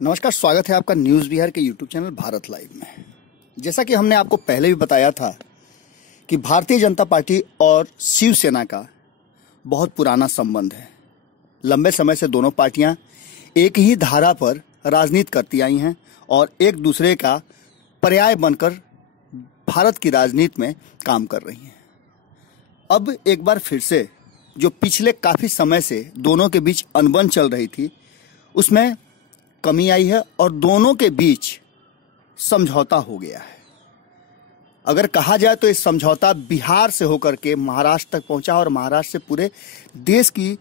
नमस्कार, स्वागत है आपका न्यूज़ बिहार के यूट्यूब चैनल भारत लाइव में। जैसा कि हमने आपको पहले भी बताया था कि भारतीय जनता पार्टी और शिवसेना का बहुत पुराना संबंध है। लंबे समय से दोनों पार्टियां एक ही धारा पर राजनीति करती आई हैं और एक दूसरे का पर्याय बनकर भारत की राजनीति में काम कर रही हैं। अब एक बार फिर से जो पिछले काफ़ी समय से दोनों के बीच अनबन चल रही थी, उसमें कमी आई है और दोनों के बीच समझौता हो गया है। अगर कहा जाए तो ये समझौता बिहार से होकर के महाराष्ट्र तक पहुंचा और महाराष्ट्र से पूरे देश की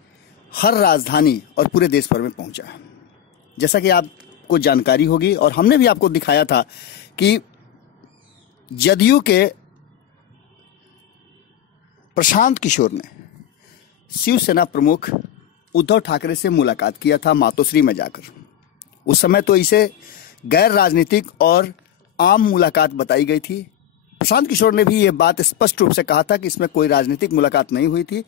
हर राजधानी और पूरे देश भर में पहुंचा है। जैसा कि आपको जानकारी होगी और हमने भी आपको दिखाया था कि जदयू के प्रशांत किशोर ने शिवसेना प्रमुख उद्धव ठाकरे से मुलाकात किया था मातोश्री में जाकर। उस समय तो इसे गैर राजनीतिक और आम मुलाकात बताई गई थी। प्रशांत किशोर ने भी ये बात स्पष्ट रूप से कहा था कि इसमें कोई राजनीतिक मुलाकात नहीं हुई थी,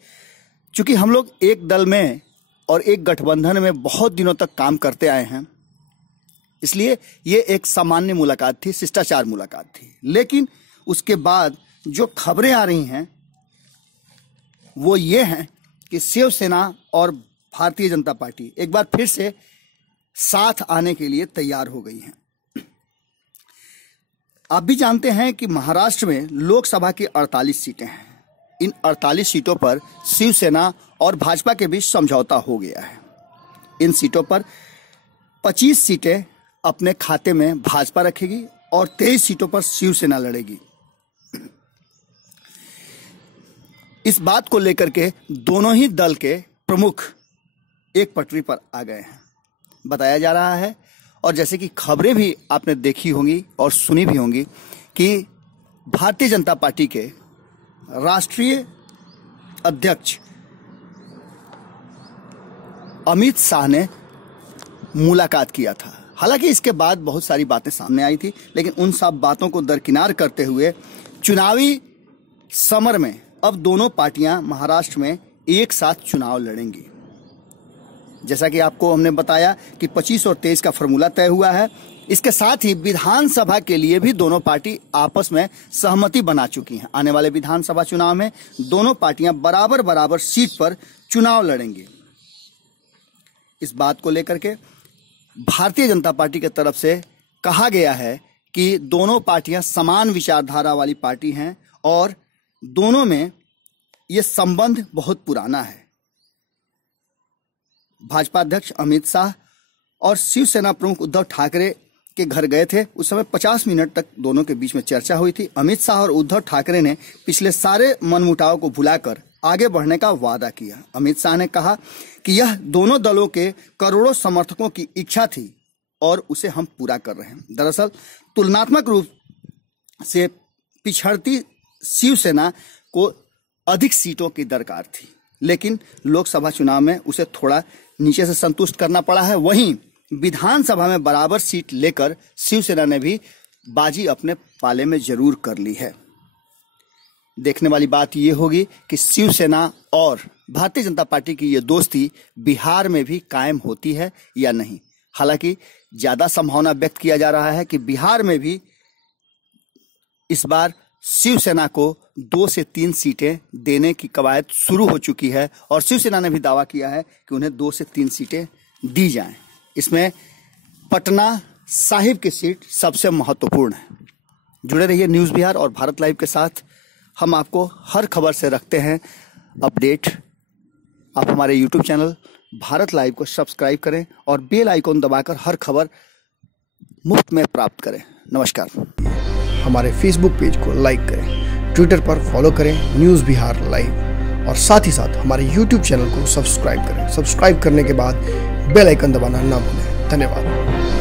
क्योंकि हम लोग एक दल में और एक गठबंधन में बहुत दिनों तक काम करते आए हैं, इसलिए ये एक सामान्य मुलाकात थी, शिष्टाचार मुलाकात थी। लेकिन उसके बाद जो खबरें आ रही हैं वो ये हैं कि शिवसेना और भारतीय जनता पार्टी एक बार फिर से साथ आने के लिए तैयार हो गई हैं। आप भी जानते हैं कि महाराष्ट्र में लोकसभा की 48 सीटें हैं। इन 48 सीटों पर शिवसेना और भाजपा के बीच समझौता हो गया है। इन सीटों पर 25 सीटें अपने खाते में भाजपा रखेगी और 23 सीटों पर शिवसेना लड़ेगी। इस बात को लेकर के दोनों ही दल के प्रमुख एक पटरी पर आ गए हैं, बताया जा रहा है। और जैसे कि खबरें भी आपने देखी होंगी और सुनी भी होंगी कि भारतीय जनता पार्टी के राष्ट्रीय अध्यक्ष अमित शाह ने मुलाकात किया था। हालांकि इसके बाद बहुत सारी बातें सामने आई थी, लेकिन उन सब बातों को दरकिनार करते हुए चुनावी समर में अब दोनों पार्टियां महाराष्ट्र में एक साथ चुनाव लड़ेंगी। जैसा कि आपको हमने बताया कि 25 और 23 का फॉर्मूला तय हुआ है। इसके साथ ही विधानसभा के लिए भी दोनों पार्टी आपस में सहमति बना चुकी हैं। आने वाले विधानसभा चुनाव में दोनों पार्टियां बराबर बराबर सीट पर चुनाव लड़ेंगी। इस बात को लेकर के भारतीय जनता पार्टी की तरफ से कहा गया है कि दोनों पार्टियां समान विचारधारा वाली पार्टी हैं और दोनों में ये संबंध बहुत पुराना है। भाजपा अध्यक्ष अमित शाह और शिवसेना प्रमुख उद्धव ठाकरे के घर गए थे। उस समय 50 मिनट तक दोनों के बीच में चर्चा हुई थी। अमित शाह और उद्धव ठाकरे ने पिछले सारे मनमुटाव को भुलाकर आगे बढ़ने का वादा किया। अमित शाह ने कहा कि यह दोनों दलों के करोड़ों समर्थकों की इच्छा थी और उसे हम पूरा कर रहे हैं। दरअसल तुलनात्मक रूप से पिछड़ती शिवसेना को अधिक सीटों की दरकार थी, लेकिन लोकसभा चुनाव में उसे थोड़ा नीचे से संतुष्ट करना पड़ा है। वहीं विधानसभा में बराबर सीट लेकर शिवसेना ने भी बाजी अपने पाले में जरूर कर ली है। देखने वाली बात यह होगी कि शिवसेना और भारतीय जनता पार्टी की ये दोस्ती बिहार में भी कायम होती है या नहीं। हालांकि ज्यादा संभावना व्यक्त किया जा रहा है कि बिहार में भी इस बार शिवसेना को 2 से 3 सीटें देने की कवायद शुरू हो चुकी है और शिवसेना ने भी दावा किया है कि उन्हें 2 से 3 सीटें दी जाएं। इसमें पटना साहिब की सीट सबसे महत्वपूर्ण है। जुड़े रहिए न्यूज़ बिहार और भारत लाइव के साथ। हम आपको हर खबर से रखते हैं अपडेट। आप हमारे यूट्यूब चैनल भारत लाइव को सब्सक्राइब करें और बेल आइकॉन दबाकर हर खबर मुफ्त में प्राप्त करें। नमस्कार। हमारे फेसबुक पेज को लाइक करें, ट्विटर पर फॉलो करें न्यूज़ बिहार लाइव और साथ ही साथ हमारे यूट्यूब चैनल को सब्सक्राइब करें। सब्सक्राइब करने के बाद बेल आइकन दबाना ना भूलें। धन्यवाद।